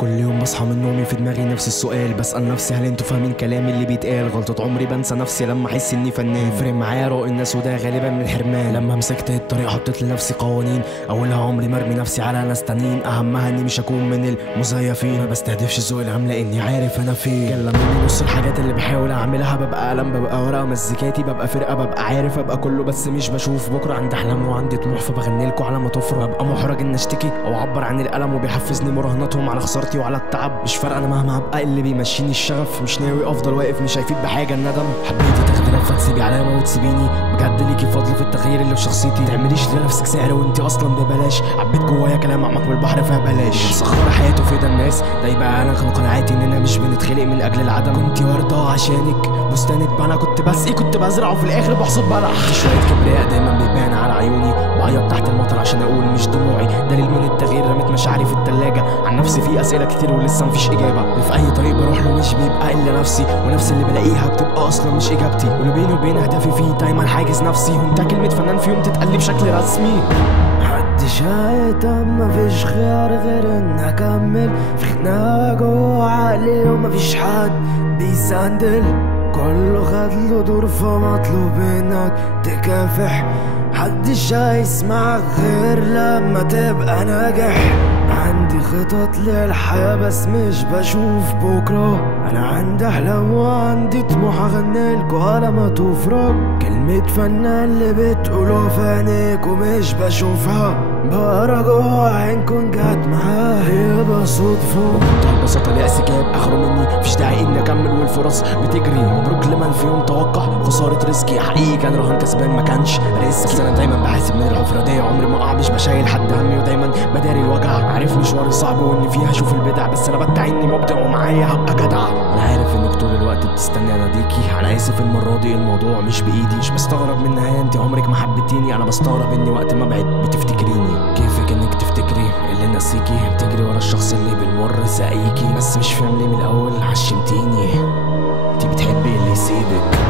كل يوم بصحى من نومي في دماغي نفس السؤال، بسأل نفسي هل انتوا فاهمين كلامي اللي بيتقال؟ غلطة عمري بنسى نفسي لما احس اني فنان. يفرق معايا رأي الناس وده غالبا من الحرمان. لما مسكت الطريق حطيت لنفسي قوانين، اولها عمري مرمي نفسي على ناس تانيين، اهمها اني مش هكون من المزيفين. ما بستهدفش الذوق العام لاني عارف انا فين. كلمني نص الحاجات اللي بحاول اعملها، ببقى قلم ببقى ورقة مزيكاتي، ببقى فرقة ببقى عارف ابقى كله بس مش بشوف بكره. عندي احلام وعندي طموح فبغنيلكوا على ما تفرق. ببقى محرج ان اشتكي او اعبر عن الالم وبيحفزني مراهناتهم على خسارتي وعلى التعب. مش فارقه انا مهما ابقى، اللي بيمشيني الشغف. مش ناوي افضل واقف مش هيفيد بحاجه الندم. حبيتي تاخدي لفه تسيبي علامه وتسيبيني، بجد ليكي فضل في التغيير اللي في شخصيتي. تعمليش لنفسك سعر وانتي اصلا ببلاش. عبيت جوايا كلام اعمق من البحر فبلاش. مسخره حياته في ده الناس ده يبقى انا. كان قناعاتي اننا مش بنتخلق من اجل العدم. كنتي ورده عشانك بستان اتبنى، كنت بسقي كنت بزرع وفي الاخر بحصد بلح. شويه كبرياء دايما بيبان على عيوني، بعيط تحت المطر عشان اقول مش دموعي دليل من التغيير. رميت مشاعري في التلاجة، عن نفسي في اسئله كتير ولسه مفيش اجابه. في اي طريق بروح له مش بيبقى الا نفسي، ونفس اللي بلاقيها بتبقى اصلا مش اجابتي. واللي بيني وبين اهدافي فيه دايما حاجز نفسي. وانت كلمه فنان في يوم تتقلب بشكل رسمي. محدش هيهتم، مفيش خيار غير ان اكمل في خناقة جوا عقلي، ومفيش حد بيسندل. كله خد له دور فمطلوب انك تكافح. محدش هيسمعك غير لما تبقى ناجح. عندي خطط للحياة بس مش بشوف بكرة. أنا عندي أحلام وعندي طموح أغنيلكوا على ما تفرج. كلمة فنان اللي بتقولوها في عينيك ومش بشوفها، بقرا جوا عينكم جت معايا يبقى صدفة. بمنتهى البساطة اليأس جاب آخره مني، مفيش داعي إني أكمل والفرص بتجري. مبروك لمن في يوم توقع خسارة ريسكي. حقيقي كان رهان كسبان ما كانش ريسكي. بس أنا دايما بحاسب من الحفرة دي، عمري ما أقع مش بشايل حد همي، ودايما بداري الوجع. عارف مشواري صعب وإني فيها أشوف البدع، بس أنا بدعي إني مبدع ومعايا هبقى جدع. أنا عارف إنك طول الوقت بتستني أناديكي، أنا آسف المرة دي الموضوع مش بإيدي. مش بستغرب من النهاية أنت عمرك ما حبيتيني، أنا بستغرب إني وقت ما بعد بتفتكريني. كيفك إنك تفتكري اللي نسيكي، بتجري ورا الشخص اللي بالمر ساقيكي. بس مش فاهم ليه من الأول عشمتيني، أنت بتحبي اللي يسيبك.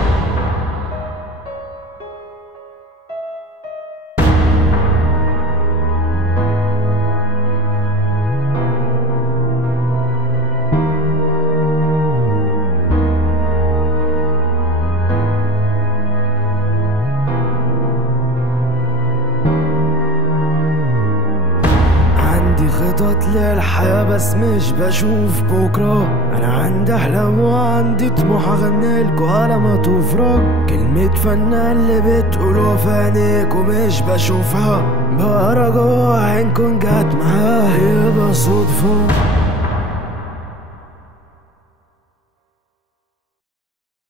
خطط للحياة بس مش بشوف بكرة. أنا عندي أحلام وعندي طموح أغنيلكوا على ما تفرج. كلمة فنان اللي بتقولوها في عينيك ومش بشوفها، بقرا جوا عينكم جت معايا يبقى صدفة.